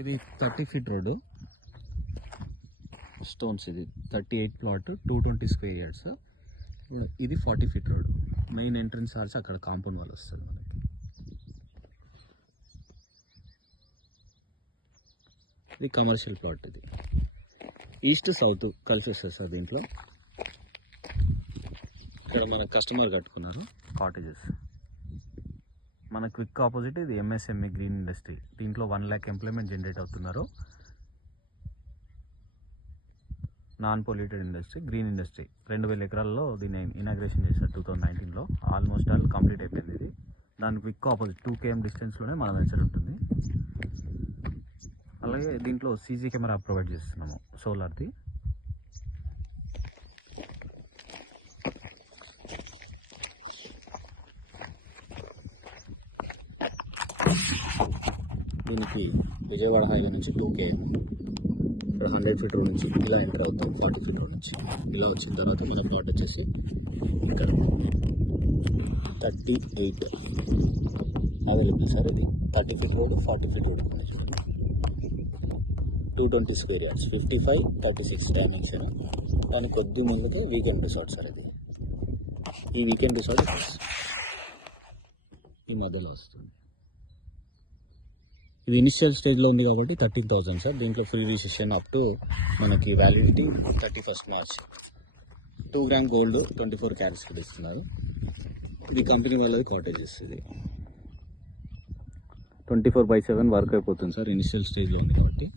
ఇది 30 feet road stones. ఇది 38 plot 220 square yards. ఇది 40 feet road. Main entrance also అక్కడ కాంపౌండ్ వాల్ వస్తుంది మనకి. ఇది కమర్షియల్ ప్లాట్. ఇది ఈస్ట్ సౌత్ కలిసి వస్తుంది సార్. దీంట్లో ఇక్కడ మన కస్టమర్ కట్టుకున్నారు కాటేజెస్. మన క్విక్ ఆపోజిట్ ఇది ఎంఎస్ఎంఈ గ్రీన్ ఇండస్ట్రీ. దీంట్లో 1 lakh ఎంప్లాయ్మెంట్ జనరేట్ అవుతున్నారు. Non polluted industry, green industry. 2000 ఎకరాల్లో దీన్ని ఇనాగ్రేషన్ చేశారు 2019లో. ఆల్మోస్ట్ ఆల్ కంప్లీట్ అయిపోయింది. ఇది దాని క్విక్ ఆపోజిట్ 2 km డిస్టెన్స్లోనే మన వెంచర్ ఉంటుంది. అలాగే దీంట్లో సీసీ కెమెరా ప్రొవైడ్ చేస్తున్నాము సోలార్ది. దీనికి విజయవాడ హైవే నుంచి 2 km, ఇక్కడ 100 ఫీట్ రోడ్ నుంచి ఇలా ఎంటర్ అవుతాం. 40 ఫీట్ రోడ్ నుంచి ఇలా వచ్చిన తర్వాత మన ప్లాట్ వచ్చేసి ఇక్కడ 38 అవైలబుల్ సార్. ఇది 30 ఫీట్ రోడ్, 40 ఫీట్ రోడ్ కూడా చూడండి. 220 స్క్వేర్ యార్డ్స్, 55-36 డైమెన్షన్. దాని కొద్ది ముందుగా వీకెండ్ రిసార్ట్ సార్. ఇది ఈ వీకెండ్ రిసార్ట్ ఈ మధ్యలో వస్తుంది. ఇది ఇనిషియల్ స్టేజ్లో ఉంది కాబట్టి 13,000 సార్. దీంట్లో ఫ్రీ రిజిస్ట్రేషన్ అప్ టు మనకి validity 31st March. 2 gram gold 24 carats ఇస్తున్నారు. ఇది కంపెనీ వాళ్ళది కాటేజెస్. ఇది 24/7 వర్క్ అయిపోతుంది సార్. ఇనిషియల్ స్టేజ్లో ఉంది కాబట్టి